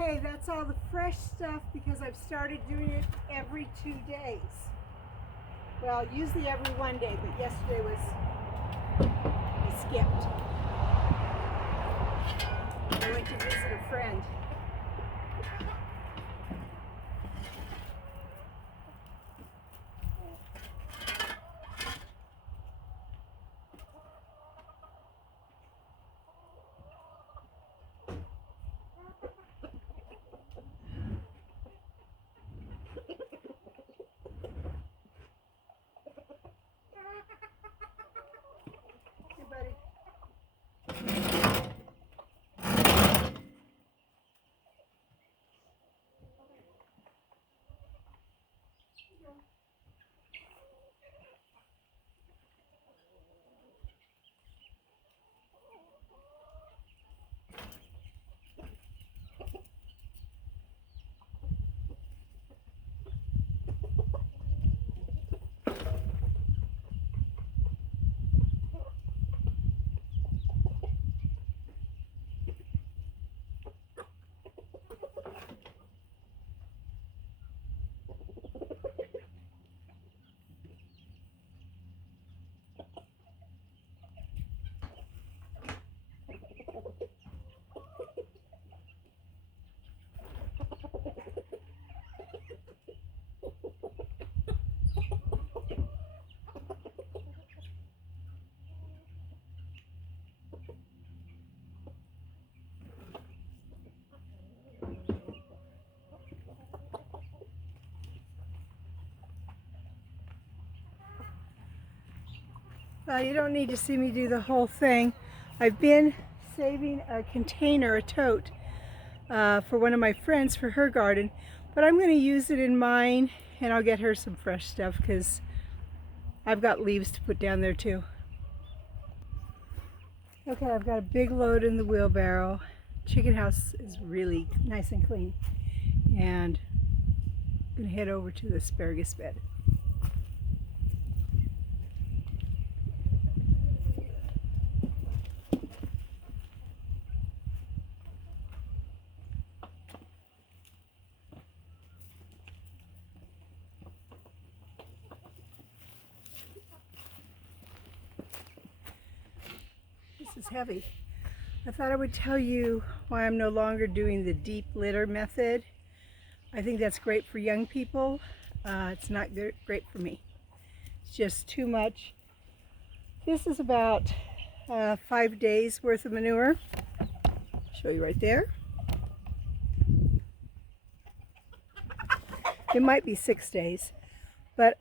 Okay, that's all the fresh stuff because I've started doing it every 2 days. Well, usually every 1 day, but yesterday I skipped. I went to visit a friend. Hey, buddy. Well, you don't need to see me do the whole thing. I've been saving a container, a tote, for one of my friends for her garden, but I'm going to use it in mine and I'll get her some fresh stuff because I've got leaves to put down there too. Okay, I've got a big load in the wheelbarrow. Chicken house is really nice and clean, and I'm going to head over to the asparagus bed. This is heavy. I thought I would tell you why I'm no longer doing the deep litter method. I think that's great for young people. It's not great for me. It's just too much. This is about 5 days worth of manure. Show you right there. It might be 6 days, but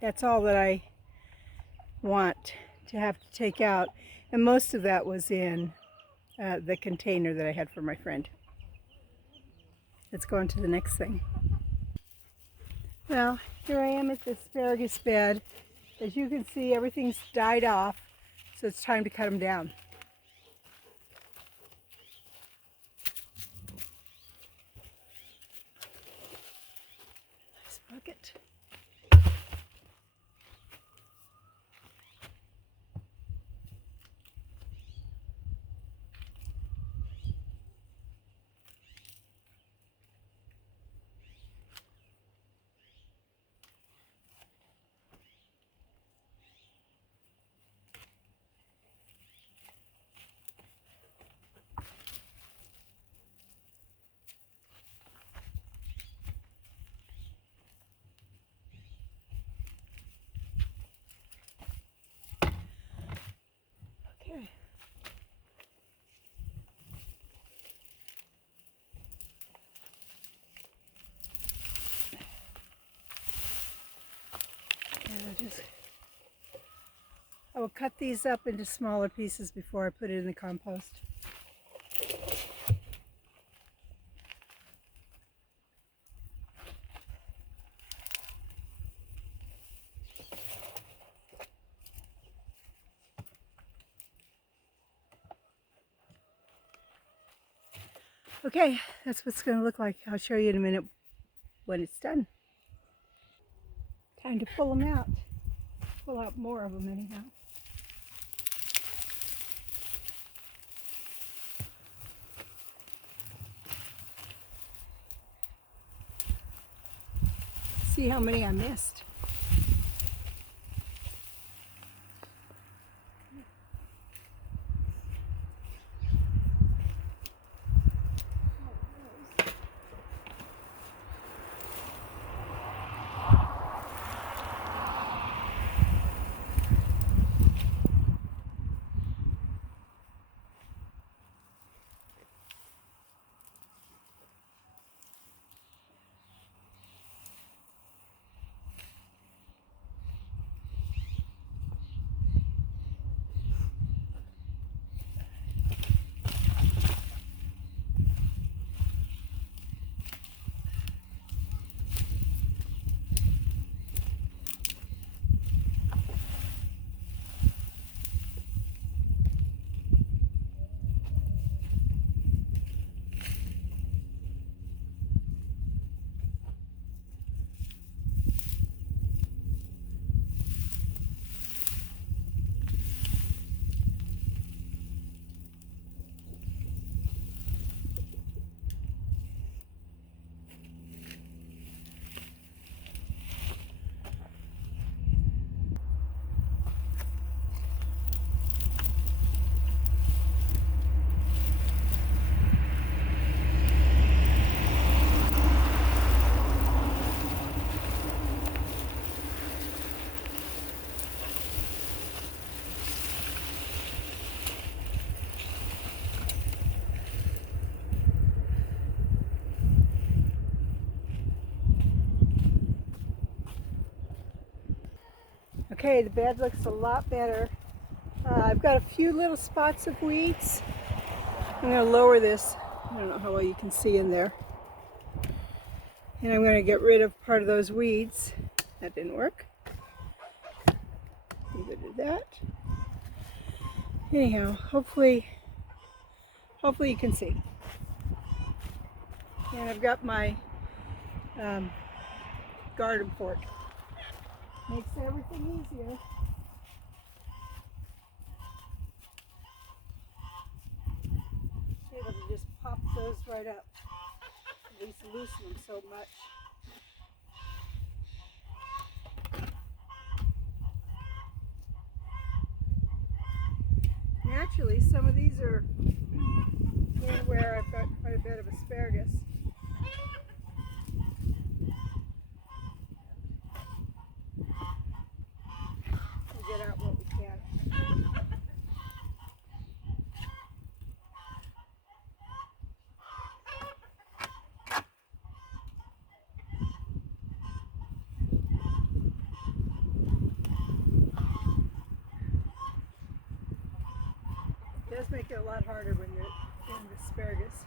that's all that I want to have to take out. And most of that was in the container that I had for my friend. Let's go on to the next thing. Well, here I am at the asparagus bed. As you can see, everything's died off, so it's time to cut them down. Nice bucket. Okay. And I will cut these up into smaller pieces before I put it in the compost. Okay, that's what it's going to look like. I'll show you in a minute when it's done. Time to pull them out. Pull out more of them anyhow. see how many I missed. Okay, the bed looks a lot better. I've got a few little spots of weeds. I'm going to lower this. I don't know how well you can see in there. And I'm going to get rid of part of those weeds. That didn't work. Neither did that. Anyhow, hopefully you can see. And I've got my garden fork. Makes everything easier. Able to just pop those right up. At least loosen them so much. Naturally, some of these are where I've got quite a bit of asparagus. We'll get out what we can. It does make it a lot harder when you're in the asparagus.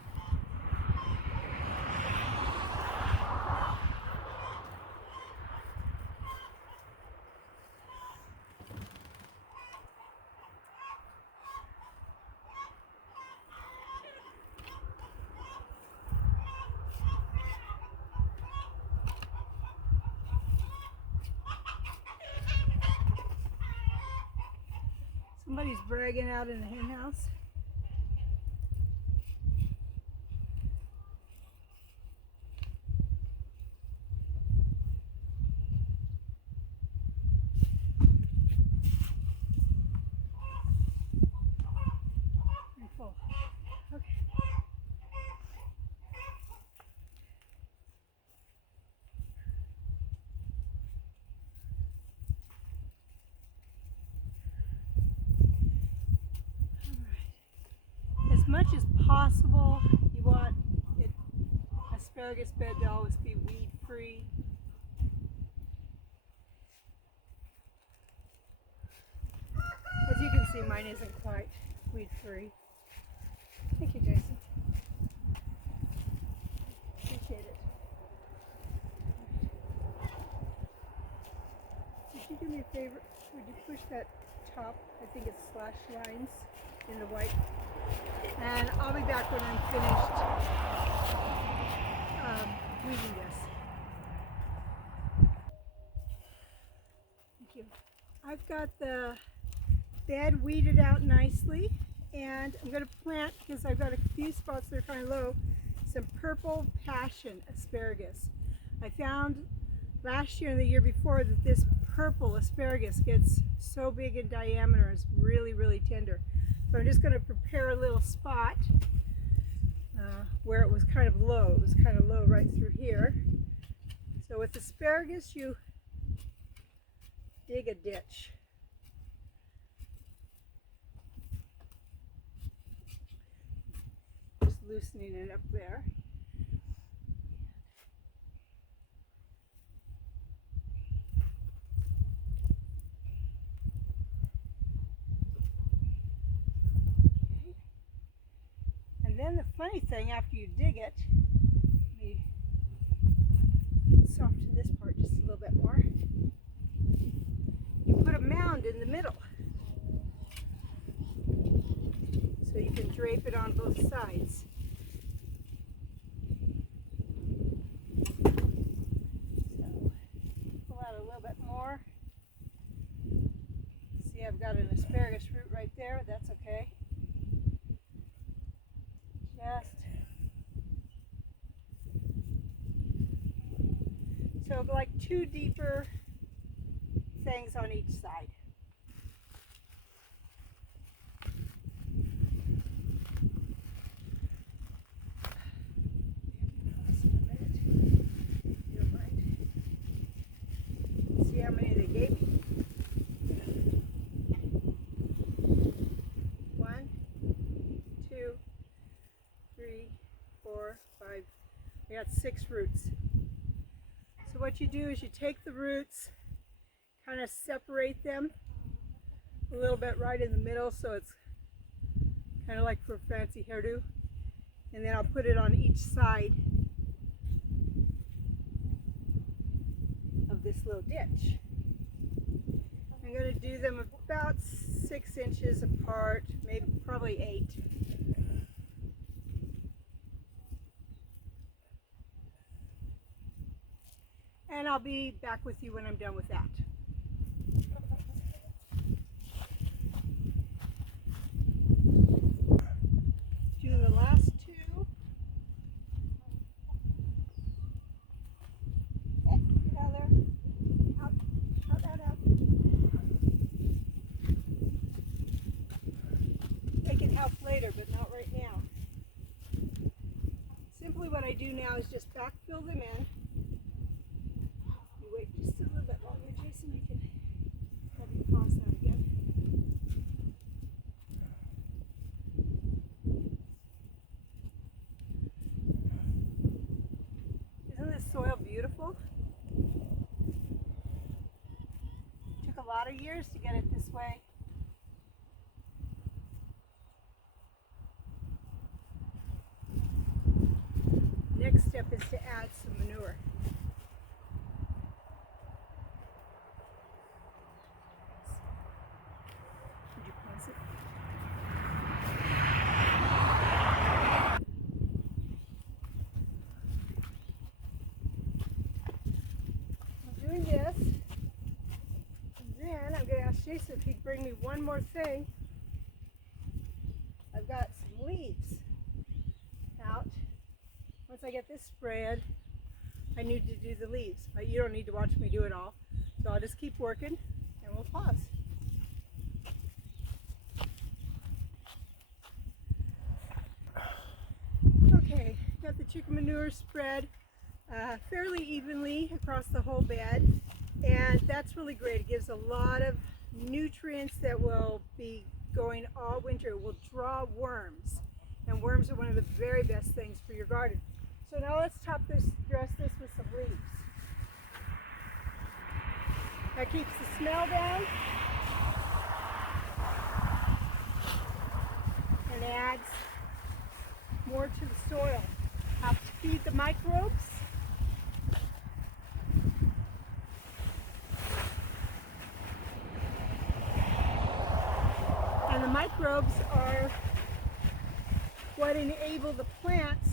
Somebody's bragging out in the hen house. I'm full. Okay. As much as possible, you want asparagus bed to always be weed free. As you can see, mine isn't quite weed free. Thank you, Jason. Appreciate it. Would you do me a favor? Would you push that top, I think it's slash lines in the white? And I'll be back when I'm finished weeding this. Thank you. I've got the bed weeded out nicely, and I'm going to plant, because I've got a few spots that are kind of low, some purple passion asparagus. I found last year and the year before that this purple asparagus gets so big in diameter. It's really, really tender. So I'm just going to prepare a little spot where it was kind of low. It was kind of low right through here. So with asparagus, you dig a ditch. Just loosening it up there. And then the funny thing, after you dig it, let me soften this part just a little bit more. You put a mound in the middle, so you can drape it on both sides. So pull out a little bit more. See, I've got an asparagus root right there. That's okay. So like 2 deeper things on each side. See how many they gave me. 1, 2, 3, 4, 5. I got 6 roots. So what you do is you take the roots, kind of separate them a little bit right in the middle, so it's kind of like for a fancy hairdo. And then I'll put it on each side of this little ditch. I'm going to do them about 6 inches apart, maybe probably 8. And I'll be back with you when I'm done with that. Do the last 2. Okay, get out of there. Out, out, out, out. They can help later, but not right now. Simply what I do now is just backfill them in. Wait just a little bit longer, Jason. I can have you pause that again. Isn't this soil beautiful? Took a lot of years to get it this way. Next step is to add some manure. This, and then I'm going to ask Jason if he'd bring me one more thing. I've got some leaves out. Once I get this spread, I need to do the leaves, but you don't need to watch me do it all. So I'll just keep working and we'll pause. Okay, got the chicken manure spread fairly evenly across the whole bed, and that's really great. It gives a lot of nutrients that will be going all winter. It will draw worms, and worms are one of the very best things for your garden. So now let's dress this with some leaves. That keeps the smell down and adds more to the soil. Helps feed the microbes. And the microbes are what enable the plants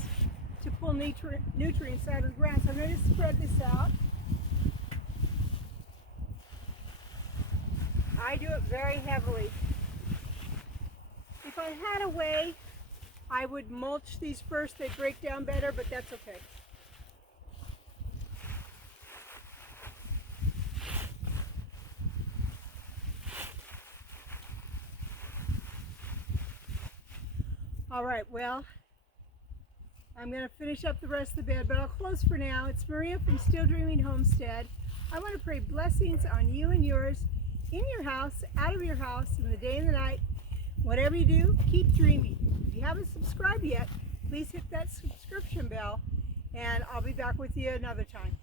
to pull nutrients out of the ground. So I'm going to spread this out. I do it very heavily. If I had a way, I would mulch these first. They break down better, but that's okay. All right, well, I'm going to finish up the rest of the bed, but I'll close for now. It's Maria from Still Dreaming Homestead. I want to pray blessings on you and yours, in your house, out of your house, in the day and the night. Whatever you do, keep dreaming. If you haven't subscribed yet, please hit that subscription bell, and I'll be back with you another time.